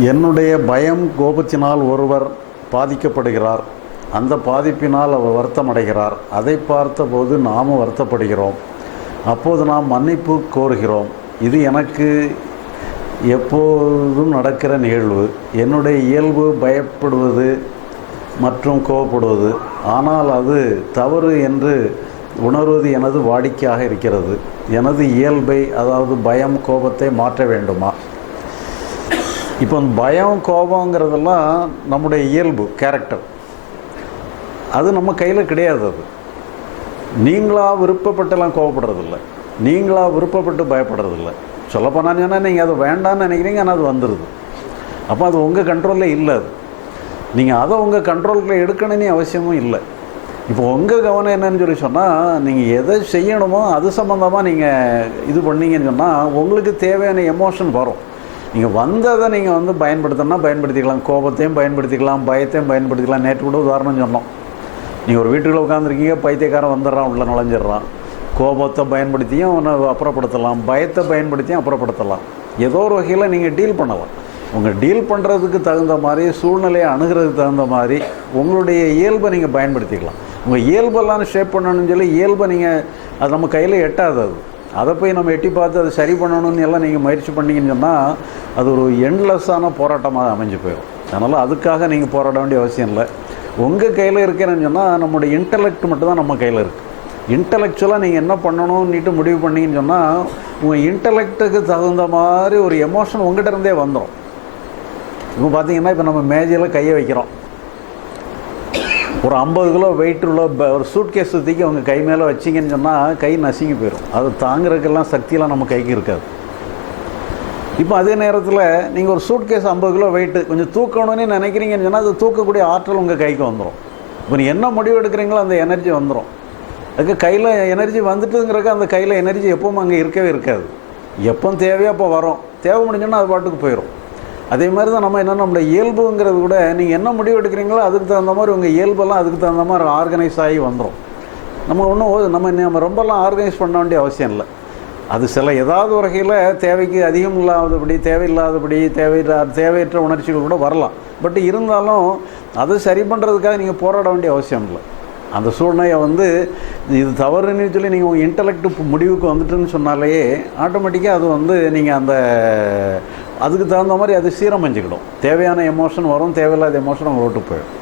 என்னுடைய பயம் கோபத்தினால் ஒருவர் பாதிக்கப்படுகிறார். அந்த பாதிப்பினால் அவர் வருத்தமடைகிறார். அதை பார்த்தபோது நாமும் வருத்தப்படுகிறோம். அப்போது நாம் மன்னிப்பு கோருகிறோம். இது எனக்கு எப்போதும் நடக்கிற நிகழ்வு. என்னுடைய இயல்பு பயப்படுவது மற்றும் கோபப்படுவது. ஆனால் அது தவறு என்று உணர்வது எனது வாடிக்கையாக இருக்கிறது. எனது இயல்பை அதாவது பயம் கோபத்தை மாற்ற வேண்டுமா? இப்போ பயம் கோபங்கிறதெல்லாம் நம்முடைய இயல்பு கேரக்டர் அது நம்ம கையில் கிடையாது அது. நீங்களாக விருப்பப்பட்டெல்லாம் கோவப்படுறதில்ல நீங்களாக விருப்பப்பட்டு பயப்படுறதில்ல. சொல்லப்போனால் சொன்னால் நீங்கள் அது வேண்டாம்னு நினைக்கிறீங்க ஆனால் அது வந்துடுது அப்போ அது உங்கள் கண்ட்ரோலில் இல்லை அது. நீங்கள் அதை உங்கள் கண்ட்ரோலில் எடுக்கணும்னு அவசியமும் இல்லை. இப்போ உங்கள் கவனம் என்னன்னு சொல்லி சொன்னால் நீங்கள் எதை செய்யணுமோ அது சம்மந்தமாக நீங்கள் இது பண்ணீங்கன்னு சொன்னால் உங்களுக்கு தேவையான எமோஷன் வரும். நீங்கள் வந்ததை நீங்கள் வந்து பயன்படுத்தணும்னா பயன்படுத்திக்கலாம். கோபத்தையும் பயன்படுத்திக்கலாம் பயத்தையும் பயன்படுத்திக்கலாம். நேற்று கூட உதாரணம் சொன்னோம். நீங்கள் ஒரு வீட்டுக்குள்ள உட்காந்துருக்கீங்க பைத்தியக்காரன் வந்துடுறான் உள்ள நுழைஞ்சிடுறான். கோபத்தை பயன்படுத்தியும் அவனை அப்புறப்படுத்தலாம். பயத்தை பயன்படுத்தியும் அப்புறப்படுத்தலாம். ஏதோ ஒரு வகையில் நீங்கள் டீல் பண்ணலாம். உங்கள் டீல் பண்ணுறதுக்கு தகுந்த மாதிரி சூழ்நிலையை அணுகிறதுக்கு தகுந்த மாதிரி உங்களுடைய இயல்பை நீங்கள் பயன்படுத்திக்கலாம். உங்கள் இயல்பெல்லாம் ஷேப் பண்ணணும்னு சொல்லி இயல்பை நீங்கள் அது நம்ம கையில் எட்டாது அதை போய் நம்ம எட்டி பார்த்து அதை சரி பண்ணணும்னு எல்லாம் நீங்கள் முயற்சி பண்ணீங்கன்னு சொன்னால் அது ஒரு எண்ட்லெஸ்ஸான போராட்டமாக அமைஞ்சு போயிடும். அதனால் அதுக்காக நீங்கள் போராட வேண்டிய அவசியம் இல்லை. உங்கள் கையில் இருக்கிறேன்னு சொன்னால் நம்மளுடைய இன்டலெக்ட் மட்டும்தான் நம்ம கையில் இருக்குது இன்டலெக்சுவலாக நீங்கள் என்ன பண்ணணும்னுட்டு முடிவு பண்ணீங்கன்னு சொன்னால் உங்கள் இன்டலெக்டுக்கு தகுந்த மாதிரி ஒரு எமோஷன் உங்கள்கிட்ட இருந்தே வந்துடும் இப்போ பார்த்தீங்கன்னா இப்போ நம்ம மேஜையில் கையை வைக்கிறோம். ஒரு ஐம்பது கிலோ வெயிட் உள்ள ஒரு சூட் கேஸ் தூக்கி அவங்க கை மேலே வச்சிங்கன்னு சொன்னால் கை நசுங்கி போயிடும் அது தாங்குறதுக்கெல்லாம் சக்தியெல்லாம் நம்ம கைக்கு இருக்காது. இப்போ அதே நேரத்தில் நீங்கள் ஒரு சூட் கேஸ் ஐம்பது கிலோ வெயிட்டு கொஞ்சம் தூக்கணும்னு நினைக்கிறீங்கன்னு சொன்னால் அது தூக்கக்கூடிய ஆற்றல் உங்கள் கைக்கு வந்துடும் இப்போ நீ என்ன முடிவு எடுக்கிறீங்களோ அந்த எனர்ஜி வந்துடும் அதுக்கு கையில் எனர்ஜி வந்துட்டுங்கிறக்க அந்த கையில் எனர்ஜி எப்பவும் அங்கே இருக்கவே இருக்காது. எப்போ தேவையோ அப்போ வரும். தேவை முடிஞ்சோன்னா அது பாட்டுக்கு போயிடும் அதே மாதிரி தான் நம்ம என்ன நம்மளோட இயல்புங்கிறது கூட நீங்கள் என்ன முடிவு எடுக்கிறீங்களோ அதுக்கு தகுந்த மாதிரி உங்கள் இயல்பெல்லாம் அதுக்கு தகுந்த மாதிரி ஆர்கனைஸ் ஆகி வந்துடும் நம்ம ஒன்றும் நம்ம நம்ம ரொம்பலாம் ஆர்கனைஸ் பண்ண வேண்டிய அவசியம் இல்லை. அது சில ஏதாவது வகையில் தேவைக்கு அதிகம் இல்லாதபடி தேவையில்லாதபடி தேவையில்லாத தேவையற்ற உணர்ச்சிகள் கூட வரலாம். பட் இருந்தாலும் அதை சரி பண்ணுறதுக்காக நீங்கள் போராட வேண்டிய அவசியம் இல்லை. அந்த சூழ்நிலையை வந்து இது தவறுன்னு சொல்லி நீங்கள் உங்கள் இன்டலெக்ட் முடிவுக்கு வந்துட்டுன்னு சொன்னாலே ஆட்டோமேட்டிக்காக அது வந்து நீங்கள் அந்த அதுக்கு தகுந்த மாதிரி அது சீரமைஞ்சிக்கிடும். தேவையான எமோஷன் வரும் தேவையில்லாத எமோஷன் அவங்க விட்டு போயிடும்.